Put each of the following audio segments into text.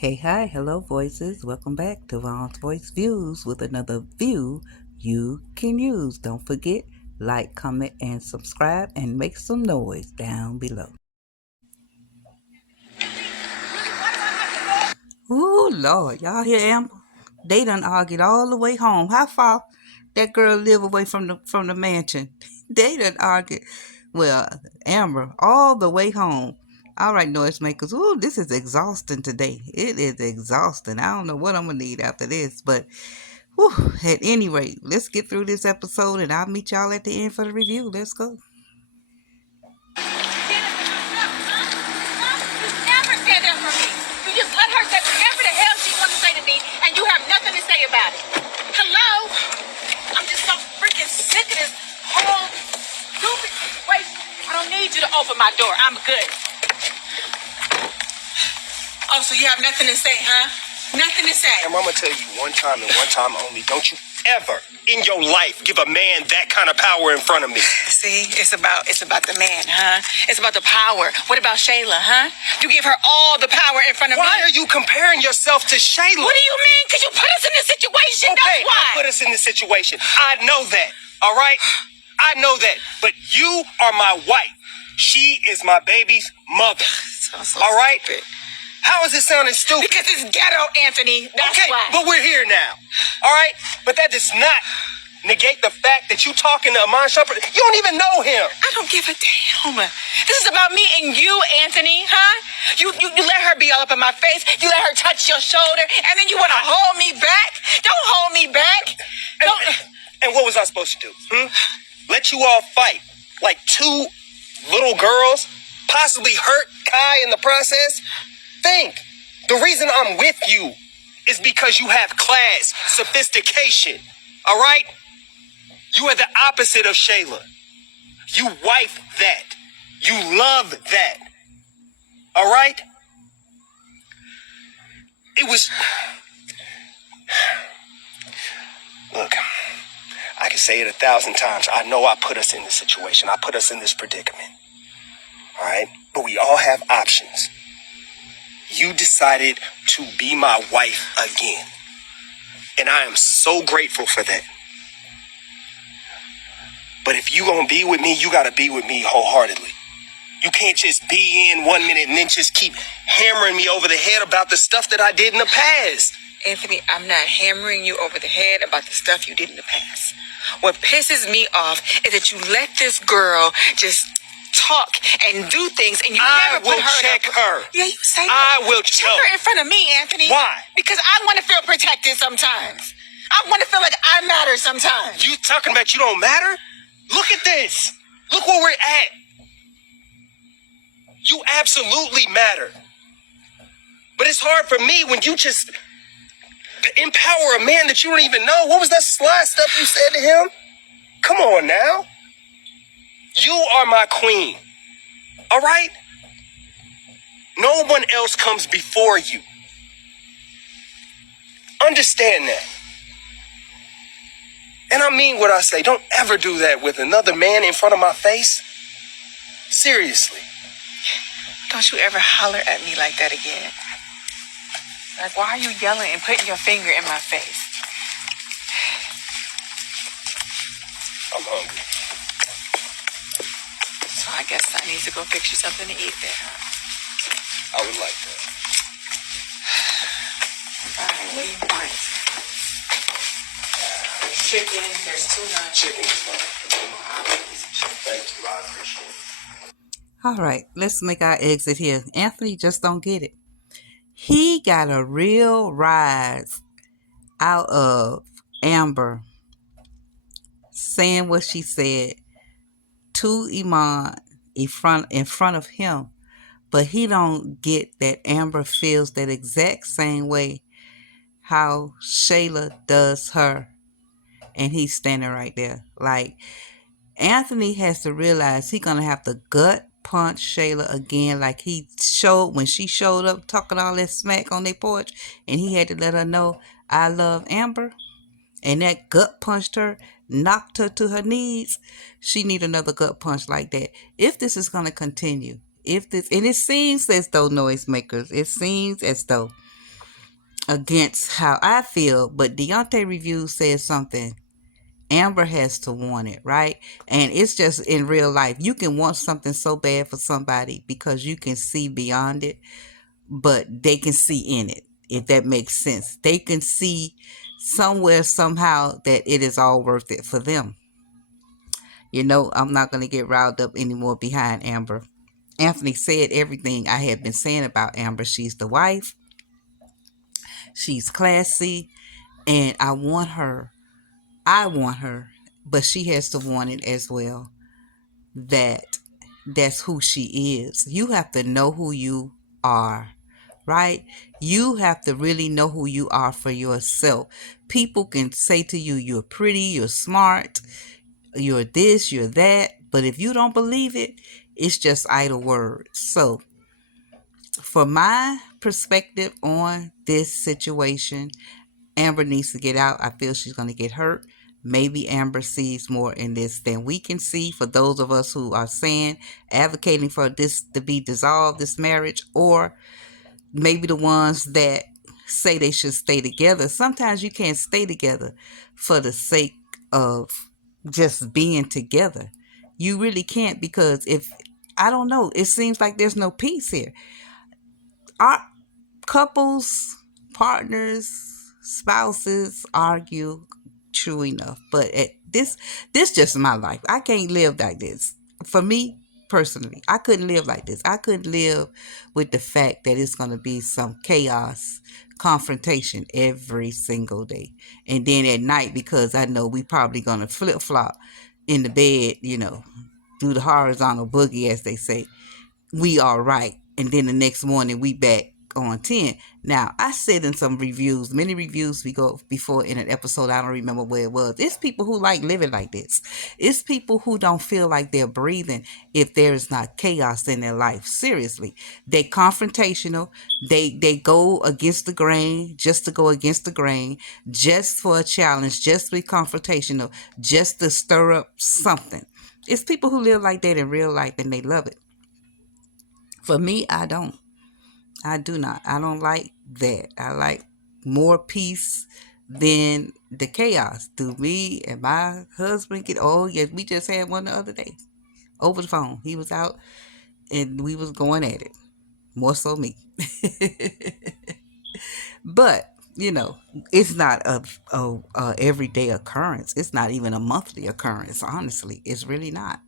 Hey, hi, hello, voices. Welcome back to Vaughn's Voice Views with another view you can use. Don't forget, like, comment, and subscribe, and make some noise down below. Ooh, Lord, y'all hear Amber? They done argued all the way home. How far that girl live away from the mansion? They done argued. Well, Amber, all the way home. All right, noisemakers. Ooh, this is exhausting today. It is exhausting. I don't know what I'm gonna need after this, but whew, at any rate, let's get through this episode, and I'll meet y'all at the end for the review. Let's go. Never stand up for me. You just let her say whatever the hell she wants to say to me, and you have nothing to say about it. Hello? I'm just so freaking sick of this whole stupid. Wait, I don't need you to open my door. I'm good. Oh, so you have nothing to say, huh? Nothing to say. And I'm gonna tell you one time and one time only. Don't you ever in your life give a man that kind of power in front of me. See, it's about the man, huh? It's about the power. What about Shayla, huh? You give her all the power in front of me. Why are you comparing yourself to Shayla? What do you mean? Because you put us in this situation. Okay, That's why. I put us in this situation. I know that. All right, I know that. But you are my wife. She is my baby's mother. So all right. Stupid. How is it sounding stupid? Because it's ghetto, Anthony. That's okay, why. but we're here now. All right? But that does not negate the fact that you talking to Iman Shumpert. You don't even know him. I don't give a damn. This is about me and you, Anthony, huh? You let her be all up in my face. You let her touch your shoulder, and then you want to hold me back? Don't hold me back. And what was I supposed to do? Let you all fight like two little girls, possibly hurt Kai in the process? Think. The reason I'm with you is because you have class, sophistication. All right? You are the opposite of Shayla. You wife that. You love that. All right? It was... Look, I can say it 1,000 times. I know I put us in this situation. I put us in this predicament. All right? But we all have options. You decided to be my wife again. And I am so grateful for that. But if you gonna be with me, you gotta be with me wholeheartedly. You can't just be in 1 minute and then just keep hammering me over the head about the stuff that I did in the past. Anthony, I'm not hammering you over the head about the stuff you did in the past. What pisses me off is that you let this girl just talk and do things, and you never put her. I will check her. Yeah, you say that. I will check her in front of me, Anthony. Why? Because I want to feel protected sometimes. I want to feel like I matter sometimes. You talking about you don't matter? Look at this. Look where we're at. You absolutely matter. But it's hard for me when you just empower a man that you don't even know. What was that sly stuff you said to him? Come on now. You are my queen. All right? No one else comes before you. Understand that. And I mean what I say. Don't ever do that with another man in front of my face. Seriously. Don't you ever holler at me like that again. Like, why are you yelling and putting your finger in my face? I'm hungry. So I guess I need to go fix you something to eat there, huh? I would like that. All right, what do you want? Chicken, there's tuna. Chicken is fine. Thank you, I appreciate it. All right, let's make our exit here. Anthony just don't get it. He got a real rise out of Amber saying what she said to Iman in front of him, but he don't get that Amber feels that exact same way how Shayla does her, and he's standing right there. Like, Anthony has to realize he's gonna have to gut punch Shayla again, like he showed when she showed up talking all that smack on their porch, and he had to let her know, I love Amber, and that gut punched her, knocked her to her knees. She need another gut punch like that if this is gonna continue. And it seems as though, noisemakers, it seems as though against how I feel, but Deontay Review says something. Amber has to want it, right? And it's just in real life. You can want something so bad for somebody because you can see beyond it, but they can see in it, if that makes sense. They can see somewhere, somehow, that it is all worth it for them. I'm not going to get riled up anymore behind Amber. Anthony said everything I had been saying about Amber. She's the wife, she's classy, and I want her. I want her, but she has to want it as well. That's who she is. You have to know who you are, right? You have to really know who you are for yourself. People can say to you, you're pretty, you're smart, you're this, you're that, but if you don't believe it, it's just idle words. So, for my perspective on this situation, Amber needs to get out. I feel she's going to get hurt. Maybe Amber sees more in this than we can see. For those of us who are saying, advocating for this to be dissolved, this marriage, or maybe the ones that say they should stay together. Sometimes you can't stay together for the sake of just being together. You really can't, because if, I don't know, it seems like there's no peace here. Our couples, partners, spouses argue, true enough, but this just my life. I can't live like this. For me personally, I couldn't live like this. I couldn't live with the fact that it's going to be some chaos, confrontation every single day, and then at night, because I know we probably going to flip-flop in the bed, do the horizontal boogie, as they say, we all right, and then the next morning we back on 10. Now, I said in some reviews, many reviews we go before in an episode, I don't remember where it was, it's people who like living like this. It's people who don't feel like they're breathing if there is not chaos in their life. Seriously, they confrontational. They go against the grain, just to go against the grain, just for a challenge, just to be confrontational, just to stir up something. It's people who live like that in real life, and they love it. For me, I don't. I do not. I don't like that. I like more peace than the chaos. Do me and my husband get? Oh yes, we just had one the other day over the phone. He was out and we was going at it. More so me. But it's not a everyday occurrence. It's not even a monthly occurrence. Honestly, it's really not.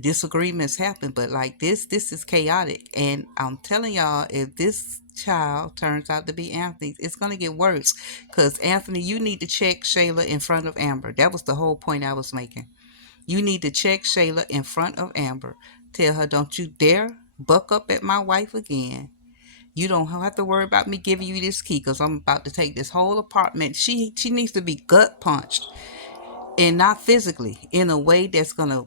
Disagreements happen, but like this is chaotic. And I'm telling y'all, if this child turns out to be Anthony, it's going to get worse, because Anthony, you need to check Shayla in front of Amber. That was the whole point I was making. You need to check Shayla in front of Amber. Tell her, don't you dare buck up at my wife again. You don't have to worry about me giving you this key, because I'm about to take this whole apartment. She needs to be gut punched, and not physically, in a way that's gonna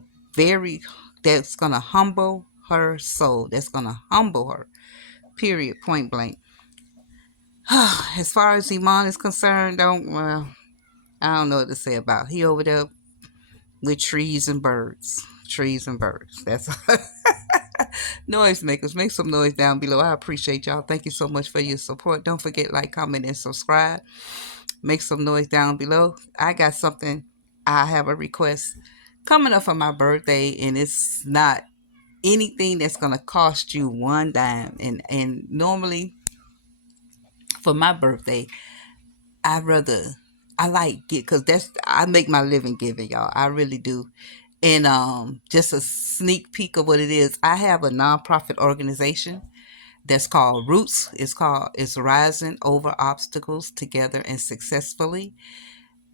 humble her soul, that's gonna humble her, period, point blank. As far as Iman is concerned, I don't know what to say about. He over there with trees and birds. That's noise makers. Make some noise down below. I appreciate y'all. Thank you so much for your support. Don't forget, like, comment, and subscribe. Make some noise down below. I got something. I have a request coming up for my birthday, and it's not anything that's gonna cost you one dime. And normally for my birthday, I rather I like get, because that's, I make my living giving, y'all. I really do. And just a sneak peek of what it is. I have a nonprofit organization that's called Roots. It's Rising Over Obstacles Together and Successfully.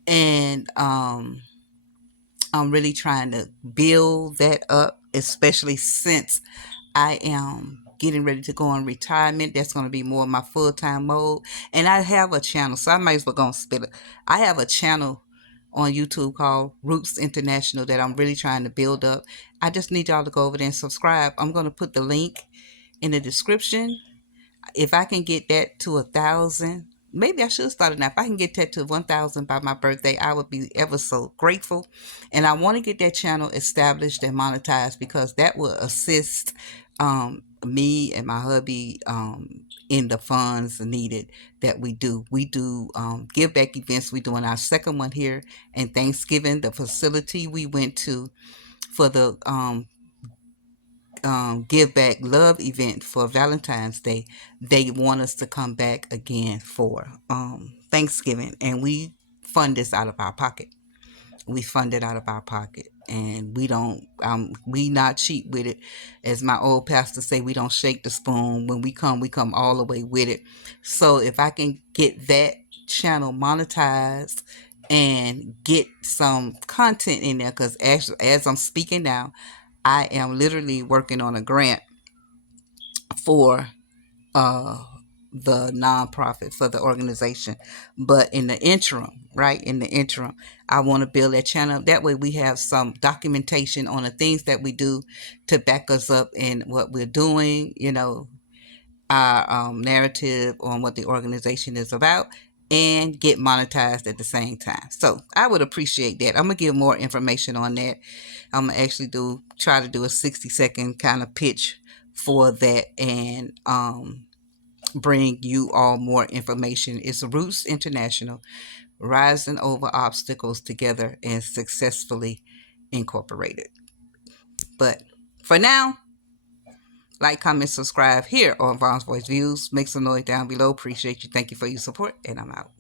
And I'm really trying to build that up, especially since I am getting ready to go on retirement. That's going to be more of my full-time mode. And I have a channel, so I might as well go and spit it. I have a channel on YouTube called Roots International that I'm really trying to build up. I just need y'all to go over there and subscribe. I'm going to put the link in the description. If I can get that to 1,000, maybe I should start it now. If I can get that to 1,000 by my birthday, I would be ever so grateful. And I want to get that channel established and monetized, because that will assist me and my hubby in the funds needed that we do. We do give back events. We're doing our second one here, and Thanksgiving, the facility we went to for the give back love event for Valentine's Day, they want us to come back again for Thanksgiving, and we fund this out of our pocket. We fund it out of our pocket, and we don't we not cheap with it. As my old pastor say, we don't shake the spoon. When we come all the way with it. So if I can get that channel monetized and get some content in there, because as I'm speaking now, I am literally working on a grant for uh the nonprofit, for the organization. But in the interim, right, in the interim, I want to build that channel. That way we have some documentation on the things that we do to back us up in what we're doing, our narrative on what the organization is about, and get monetized at the same time. So I would appreciate that. I'm gonna give more information on that. I'm gonna actually try to do a 60-second kind of pitch for that, and bring you all more information. It's Roots International, rising over obstacles together and successfully incorporated. But for now, like, comment, subscribe here on Vaughn's Voice Views. Make some noise down below. Appreciate you. Thank you for your support, and I'm out.